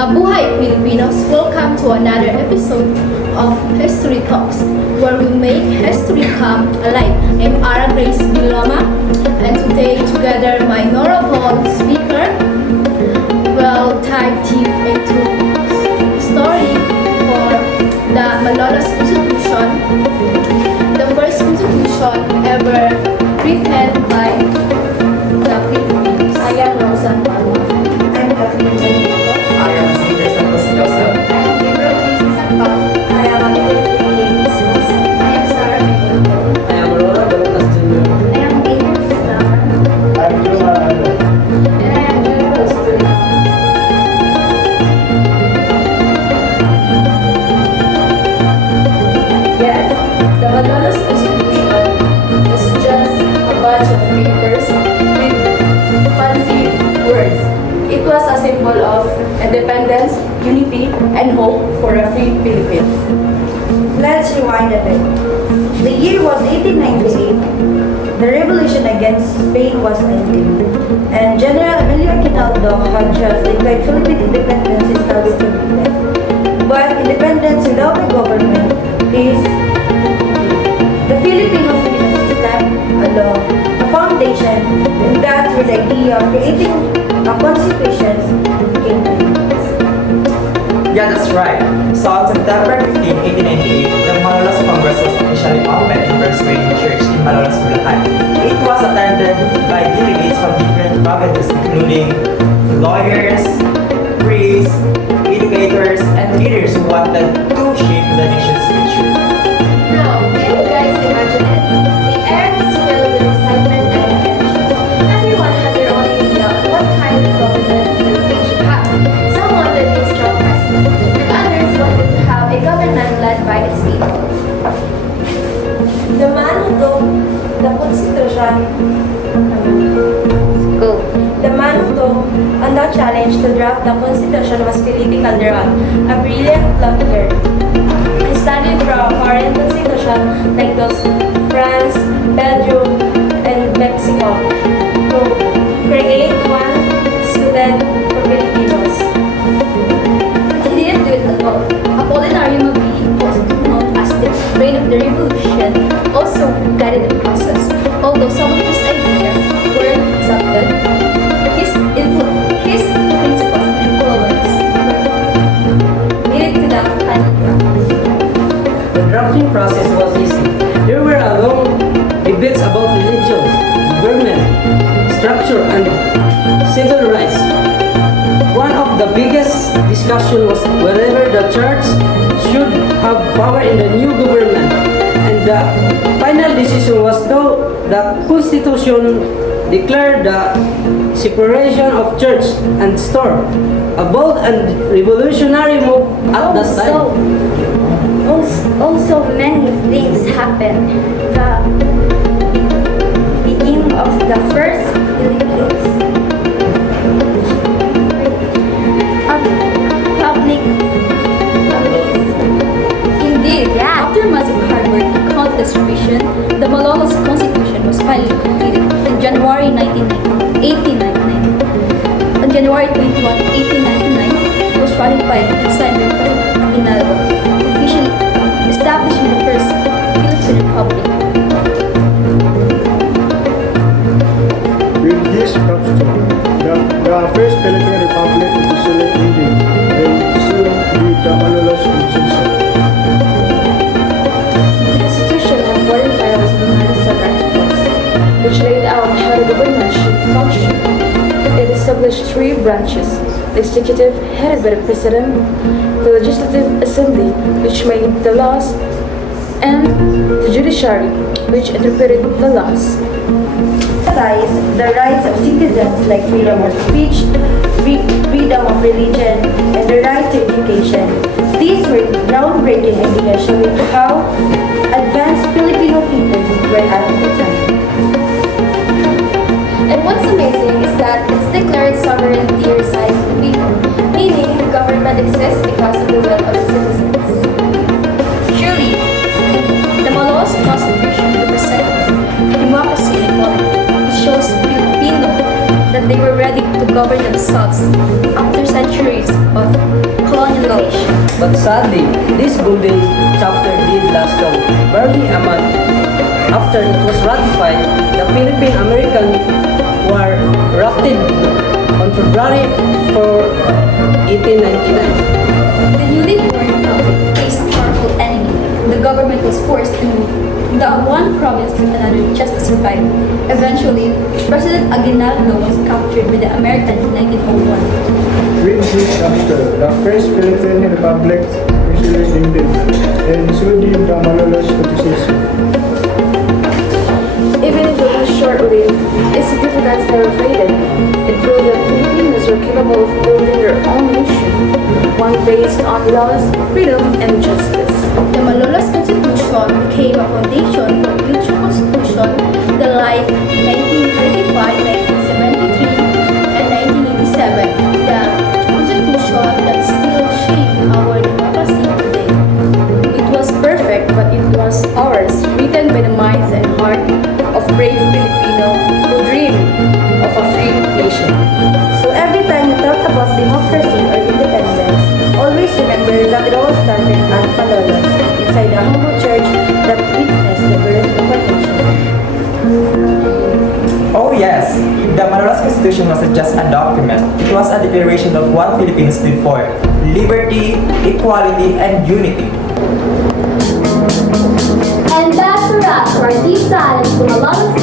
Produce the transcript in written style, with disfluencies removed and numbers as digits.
Mabuhay Filipinos! Welcome to another episode of History Talks, where we make history come alive. I'm Ara Grace Biloma, and today together my honorable speaker will dive deep into story for the Malolos Constitution, the first constitution ever written by the Philippines. I am Rosan Palma. I'm Catherine. I am Xavier Santos Joseph. I am Gabriel Luis Santos. I am Amilie Gismos. I am Sarah Miguel. I am Aurora Douglas Jr. I am Daniel Flower. I'm Juma. And I am Gabriel Studio. Yes, the Malolos Constitution was just a bunch of papers with fancy words. It was a symbol of independence, unity, and hope for a free Philippines. Let's rewind a bit. The year was 1898. The revolution against Spain was ending, and General Emilio Aguinaldo had just declared Philippine independence in Cavite. But independence without a government is incomplete. The Filipino system, a law, a foundation, and that's where the idea of creating a constitution came in. Yeah, that's right. So on September 15, 1898, the Malolos Congress was officially opened in Presbyterian Church in Malolos, Bulacan. It was attended by delegates from different provinces including lawyers, priests, educators, and leaders who wanted to shape the nation's future. Now, can you guys imagine it? The air was filled with excitement and energy. Everyone had their own idea on what kind of government the Philippines should have. Some wanted a strong president, and others wanted to have a government led by its people. The man who wrote the Constitution, the man who took on the challenge to draft the Constitution was Felipe Calderon, a brilliant lawyer. He studied from foreign constitution like those France, Belgium, and Mexico to create one suited for Filipinos. He didn't do it alone. Apollinario Mabini, also known as the brain of the revolution, also guided the process. Although some of his ideas weren't accepted, his principles and influence needed to the final draft. The drafting process was easy. There were long debates about religion, government, structure, and civil rights. One of the biggest discussion was whether the church should have power in the new government, and the final decision was though the Constitution declared the separation of church and state, a bold and revolutionary move at the time. Also, many things happened. The beginning of the first Philippines public Indeed, after massive hard work and countless revision, the Malolos Constitution was finally completed in January 1899. On January 21, 1899, it was ratified and signed by President Aguinaldo, officially establishing the first Philippine Republic. With this constitution, the first Philippine Republic officially ended, and soon with the Malolos Constitution. The Constitution had 45 articles, which laid out how the government should function. It established three branches: the executive, headed by the president; the legislative assembly, which made the laws; and the judiciary, which interpreted the laws. Emphasize the rights of citizens like freedom of speech, freedom of religion, and the right to education. These were groundbreaking ideas showing how advanced Filipino peoples were at the time. And what's amazing is that its declared sovereignty resides in the people, meaning the government exists because of the will of the citizens. Truly, the Malolos Constitution represents democracy and equality. It shows Filipino that they were ready to govern themselves after centuries of civilization. But sadly, this golden chapter did last long. Barely a month after it was ratified, the Philippine-American War erupted on February 4, 1899. The newly born republic faced a powerful enemy. The government was forced to move from the one province to another just to survive. Eventually, President Aguinaldo was captured by the Americans in 1901. With this after, the first Philippine Republic officially ended, and so did the Malolos Association. Even if it was short-lived, its significance never faded. It proved that Filipinos were capable of building their own nation, one based on laws, freedom, and justice. The Malolos Constitution became a foundation for future constitution that like 1935, 1973, and 1987, the constitution that still shape our democracy today. It was perfect, but it was ours, written by the minds and heart of brave Filipino who dream of a free nation. So every time you talk about democracy or independence, always remember that it all started at Malolos, inside a humble church that witnessed the birth of a nation. Oh yes, the Malolos Constitution wasn't just a document. It was a declaration of what Filipinos stood for: liberty, equality, and unity. And that's a wrap for our deep dive into Malolos